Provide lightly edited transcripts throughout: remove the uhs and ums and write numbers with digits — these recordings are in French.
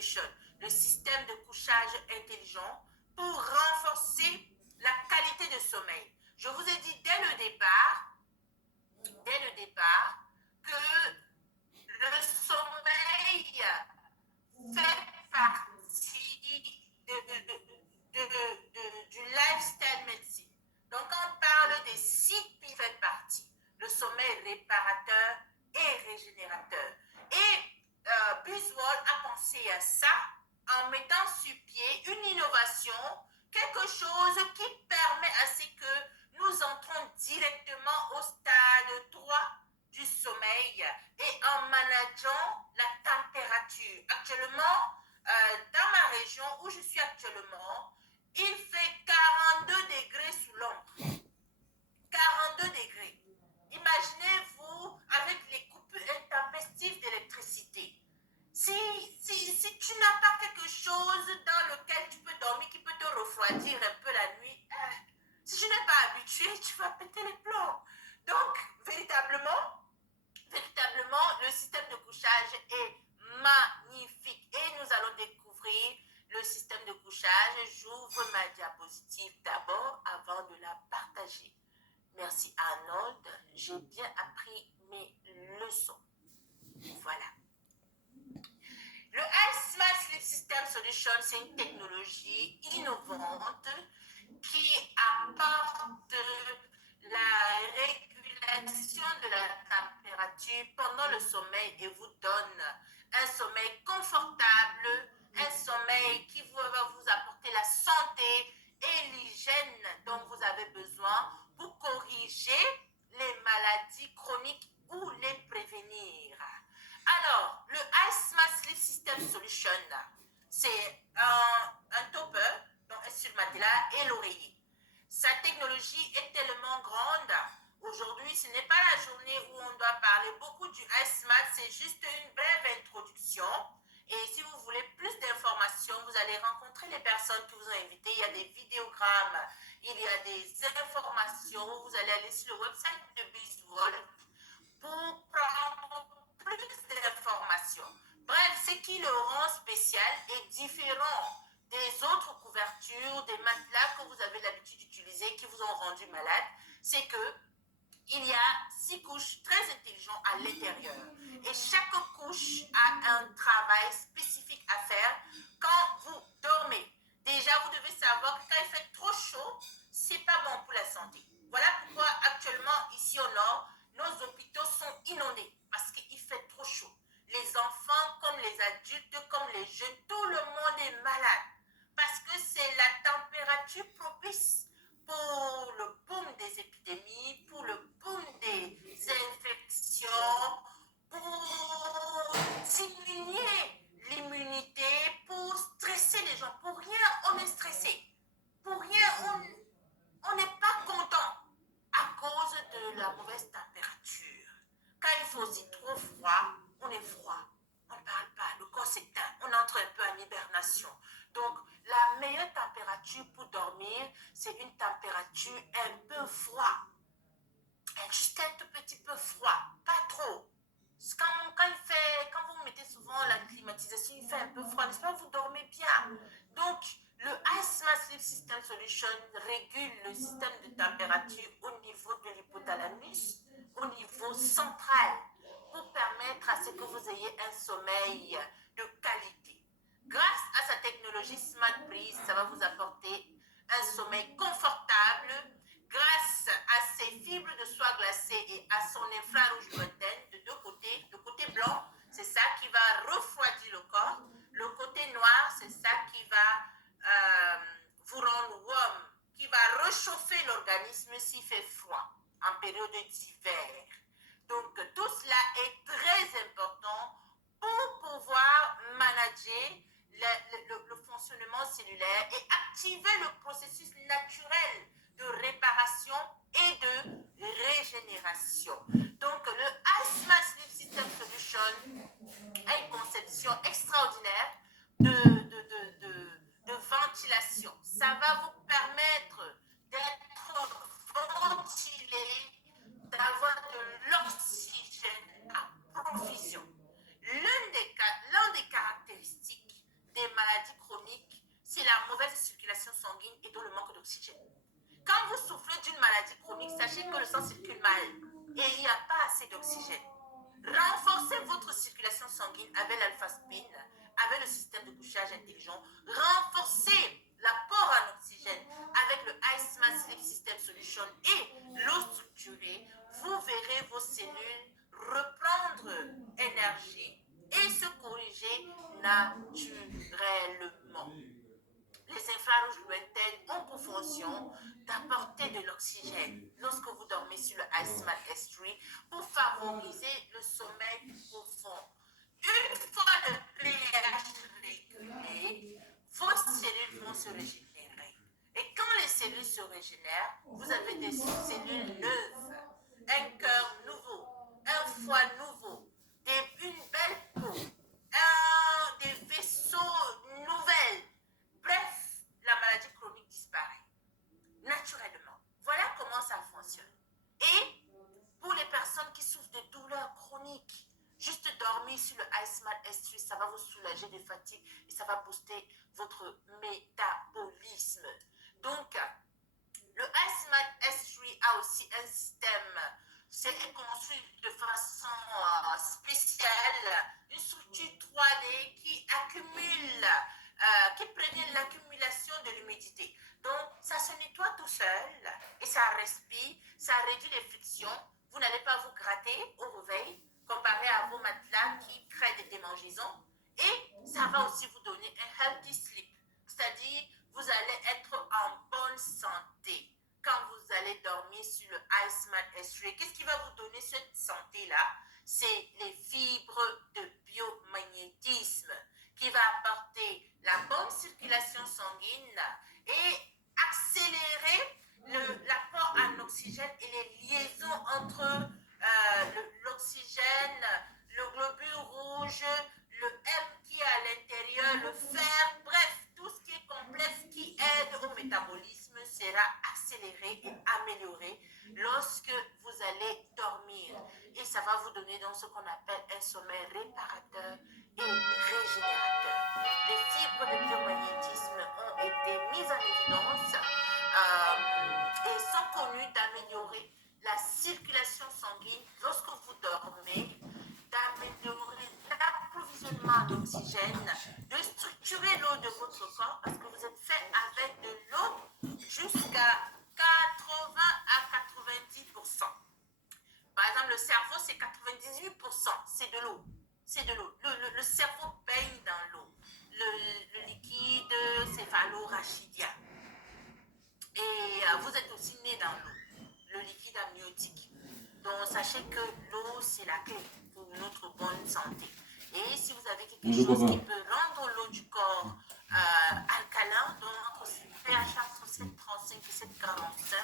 Solution, le système de couchage intelligent pour renforcer la qualité de sommeil. Je vous ai dit dès le départ, que le sommeil fait partie du lifestyle medicine. Donc, quand on parle des 6 P, fait partie. Le sommeil réparateur et régénérateur. Et Buswell a pensé à ça en mettant sur pied une innovation, quelque chose qui permet à ce que nous entrons directement au stade 3 du sommeil et en manageant la température. Actuellement, dans ma région où je suis actuellement, il fait 42 degrés sous l'ombre. 42 degrés. Imaginez-vous avec les coupures intempestives d'électricité. Si tu n'as pas quelque chose dans lequel tu peux dormir, qui peut te refroidir un peu la nuit, si tu n'es pas habitué, tu vas péter les plombs. Donc, véritablement, le système de couchage est magnifique. Et nous allons découvrir le système de couchage. J'ouvre ma diapositive d'abord avant de la partager. Merci Arnold, j'ai bien appris mes leçons. Voilà. Le iSmart Sleep System Solution, c'est une technologie innovante qui apporte la régulation de la température pendant le sommeil et vous donne un sommeil confortable, un sommeil qui va vous apporter la santé et l'hygiène dont vous avez besoin pour corriger les maladies chroniques ou les prévenir. Alors, le iSmart Sleep System Solution, c'est un topper, donc sur le matelas et l'oreiller. Sa technologie est tellement grande. Aujourd'hui, ce n'est pas la journée où on doit parler beaucoup du iSmart, c'est juste une brève introduction. Et si vous voulez plus d'informations, vous allez rencontrer les personnes qui vous ont invité. Il y a des vidéogrammes, il y a des informations. Vous allez aller sur le website de Buswell pour prendre plus d'informations. Bref, ce qui le rend spécial et différent des autres couvertures, des matelas que vous avez l'habitude d'utiliser, qui vous ont rendu malade, c'est que il y a 6 couches très intelligentes à l'intérieur. Et chaque couche a un travail spécifique à faire quand vous dormez. Déjà, vous devez savoir que quand il fait trop chaud, c'est pas bon pour la santé. Voilà pourquoi actuellement, ici au nord, nos hôpitaux sont inondés parce qu'il fait trop chaud. Les enfants, comme les adultes, comme les jeunes, tout le monde est malade parce que c'est la température propice pour le boom des épidémies, pour le boom des infections, pour diminuer l'immunité, pour stresser les gens. Pour rien, on est stressé. Pour rien, on n'est pas content à cause de la mauvaise température. Quand il fait aussi trop froid, on est froid. On ne parle pas, le corps s'éteint, on entre un peu en hibernation. Donc, la meilleure température pour dormir, c'est une température un peu froide. Juste un tout petit peu froid, pas trop. Quand vous mettez souvent la climatisation, il fait un peu froid, n'est-ce pas? Vous dormez bien. Donc, le iSmart Sleep System Solution régule le système de température au niveau de l'hypothalamus, au niveau central, pour permettre à ce que vous ayez un sommeil de qualité. Grâce à sa technologie Smart Breeze, ça va vous apporter un sommeil confortable grâce à ses fibres de soie glacée et à son infrarouge lointaine de deux côtés. Le côté blanc, c'est ça qui va refroidir le corps. Le côté noir, c'est ça qui va vous rendre warm, qui va réchauffer l'organisme s'il fait froid en période d'hiver. Donc, tout cela est très important pour pouvoir manager le fonctionnement cellulaire et activer le processus naturel de réparation et de régénération. Donc, le iSmart Sleep System Solution a une conception extraordinaire de ventilation. Ça va vous permettre d'être ventilé, d'avoir de l'oxygène à profusion. L'un des caractéristiques c'est la mauvaise circulation sanguine et donc le manque d'oxygène. Quand vous souffrez d'une maladie chronique, sachez que le sang circule mal et il n'y a pas assez d'oxygène. Renforcez votre circulation sanguine avec l'alphaspine, avec le système de couchage intelligent. Renforcez l'apport en oxygène avec le iSmart Sleep System Solution et l'eau structurée. Vous verrez vos cellules reprendre énergie et se corriger naturellement. Les infrarouges lointaines ont pour fonction d'apporter de l'oxygène lorsque vous dormez sur le iSmart S3 pour favoriser le sommeil profond. Une fois le pH régulé, vos cellules vont se régénérer. Et quand les cellules se régénèrent, vous avez des cellules neuves, un cœur nouveau, un foie nouveau, une belle peau, des vaisseaux nouvelles. Bref, la maladie chronique disparaît naturellement. Voilà comment ça fonctionne. Et pour les personnes qui souffrent de douleurs chroniques, juste dormir sur le iSmart S3, ça va vous soulager des fatigues et ça va booster votre métabolisme. Donc, le iSmart S3 a aussi un système, c'est construit de façon spéciale, une structure 3D qui accumule, qui prévient l'accumulation de l'humidité. Donc, ça se nettoie tout seul et ça respire, ça réduit les frictions. Vous n'allez pas vous gratter au réveil comparé à vos matelas qui créent des démangeaisons. Et ça va aussi vous donner un healthy sleep, c'est-à-dire vous allez être en bonne santé quand vous allez dormir sur le iSmart S3. Qu'est-ce qui va vous donner cette santé-là? C'est les fibres de biomagnétisme qui va apporter la bonne circulation sanguine et accélérer l'apport en oxygène et les liaisons entre l'oxygène, le globule rouge, le M qui est à l'intérieur, le fer, bref, tout ce qui est complexe qui aide au métabolisme sera accéléré et amélioré lorsque vous allez dormir. Et ça va vous donner donc ce qu'on appelle un sommeil réparateur et régénérateur. Les fibres de biomagnétisme ont été mises en évidence et sont connues d'améliorer la circulation sanguine lorsque vous dormez, d'améliorer l'approvisionnement d'oxygène, de structurer l'eau de votre corps parce que vous êtes fait avec de l'eau jusqu'à 80 à 90%. Par exemple, le cerveau, c'est 98%, c'est de l'eau. C'est de l'eau. Le cerveau baigne dans l'eau. Le liquide céphalo-rachidien. Et vous êtes aussi né dans l'eau, le liquide amniotique. Donc, sachez que l'eau, c'est la clé pour notre bonne santé. Et si vous avez quelque chose qui peut rendre l'eau du corps alcalin, donc entre pH entre 7,35 et 7,45,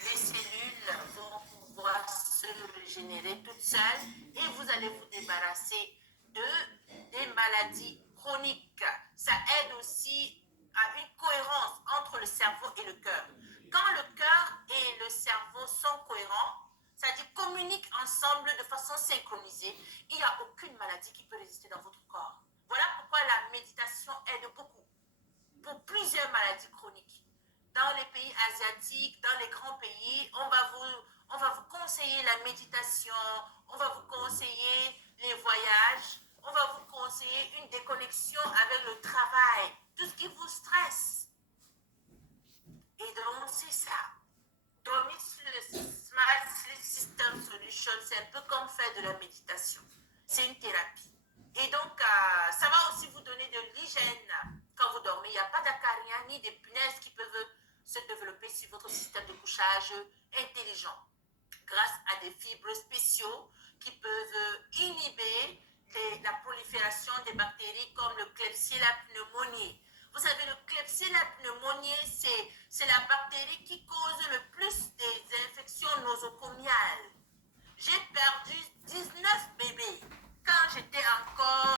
les cellules vont pouvoir se régénérer toutes seules et vous allez vous débarrasser des maladies chroniques. Ça aide aussi à une cohérence entre le cerveau et le cœur. Quand le cœur et le cerveau sont cohérents, c'est-à-dire communiquent ensemble de façon synchronisée, il n'y a aucune maladie qui peut résister dans votre corps. Voilà pourquoi la méditation aide beaucoup pour plusieurs maladies chroniques. Dans les pays asiatiques, dans les grands pays, on va vous conseiller la méditation, on va vous conseiller les voyages, on va vous conseiller une déconnexion avec le travail, tout ce qui vous stresse. Et donc, c'est ça. Dormir sur le Smart Sleep System Solution, c'est un peu comme faire de la méditation. C'est une thérapie. Et donc, ça va aussi vous donner de l'hygiène quand vous dormez. Il n'y a pas d'acariens ni des punaises qui peuvent se développer sur votre système de couchage intelligent grâce à des fibres spéciaux qui peuvent inhiber la prolifération des bactéries comme le Klebsiella pneumoniae. Vous savez, le Klebsiella pneumoniae, c'est la bactérie qui cause le plus des infections nosocomiales. J'ai perdu 19 bébés quand j'étais encore